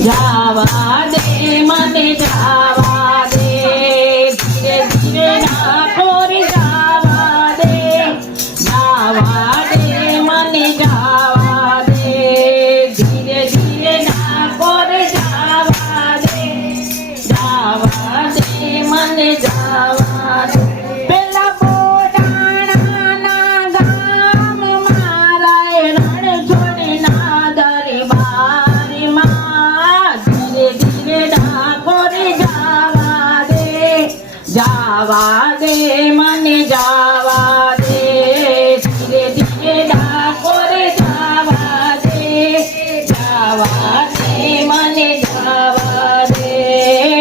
જાવા દે મને જાવા દે ધીરે ધીરે નાખો રે જાવા દે મને જાવા દે ધીરે ધીરે નાખો રે જાવા દે મને જાવા દે પેલા પોટાણાના ગામ મારા રણ છોડીના દરબારમાં ધીરે ધીરે નાખો રે જાવા દે મને જાવા દે ધીરે ધીરે નાખો રે જાવા દે મને જાવા દે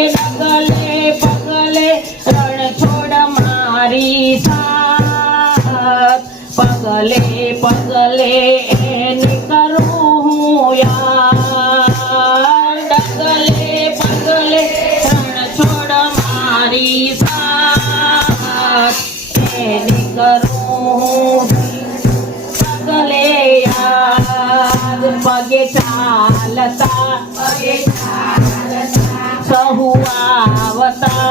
ડગલે પગલે રણ છોડ મારી સાથ પગલે પગલે એને કરું હું યાર ડગલે પગલે રણ છોડ મારી સાથ એને કરું પગલે યાર પગે ચાલતા સહુ આવતા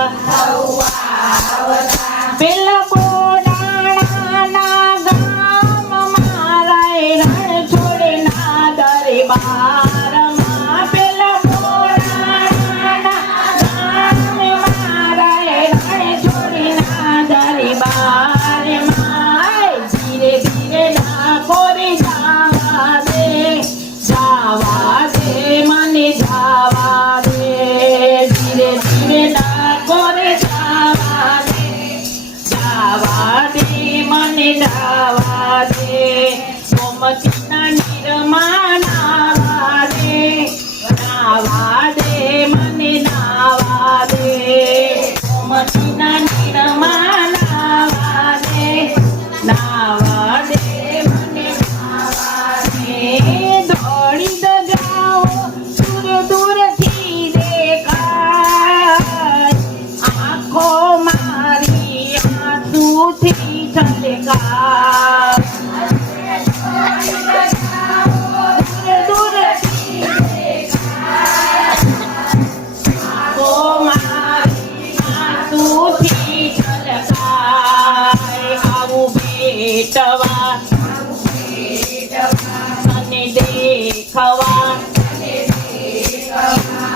પેલા પોડાણાના ગામ મારા રણ છોડના દરબારમાં પેલા પોડાણાના ગામ મારા રણ છોડના દરબારમાં ધીરે ધીરે નાખો રે જાવા દે મને જાવા દે ધીરે ધીરે નાખો રે જાવા દે મને જાવા દે ગોમતીના નીરમાં નાવા દે મને નાવા દે ગોમતીના નીરમાં નાવા દે મને નાવા દે દોડી તો જાઓ દૂર દૂરથી દેખાય આંખો મારી આંસુથી છલકાય દૂર દૂરથી દેખાય આંખો મારી આંસુથી છલકાય આવું ભેટવા અને દેખવા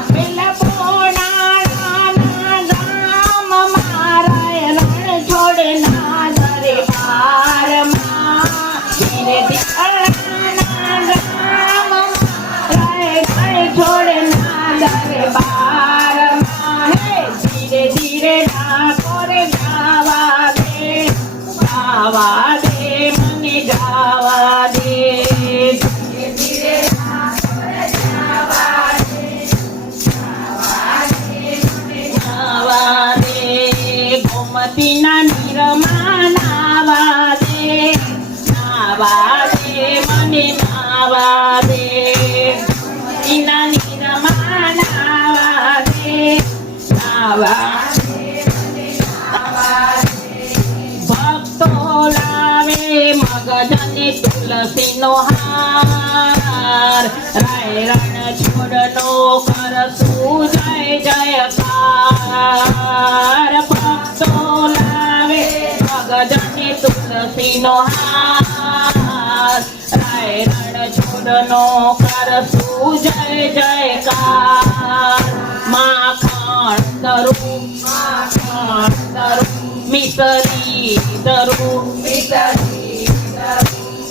પેલા પોડાણાના ગામ મારા રણ છોડના દરબારમાં ધીરે ધીરેના ગામ મારા રણ છોડના દરબારમાં ધીરે ધીરે નાખો રે જાવા દે મને જાવા દે ગોમતીના નીરમાં નાવા દે મને નાવા દે ગોમતીના નીરમાં નાવા દે ભક્તો લાવે મગજને તુલસીનો હાર રાય રણ છોડનો કરશું જય જયકાર ભક્તો લાવે મગજને તુલસીનો હાર રાય રણ છોડનો કરશું જય જયકાર માખણ તરું મિસરી તરું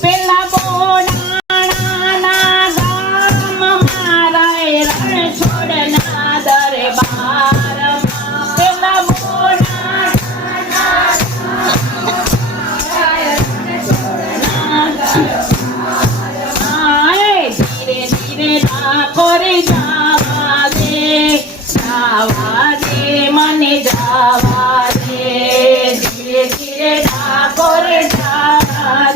પેલા પોડાણાના ગામ મારા રણ છોડના દરબારમાં પેલા ધીરે ધીરે નાખો રે જાવા દે મને જાવા દે ધીરે ધીરે નાખો રે જાવા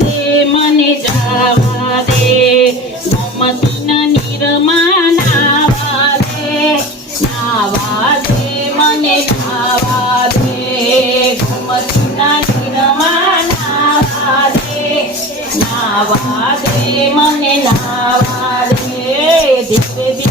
દે મને જાવા દે ગોમતીના નીરમાં નાવા દે મને નાવા દે ગોમતીના નીરમાં નાવા દે મને નાવા દે ધીરે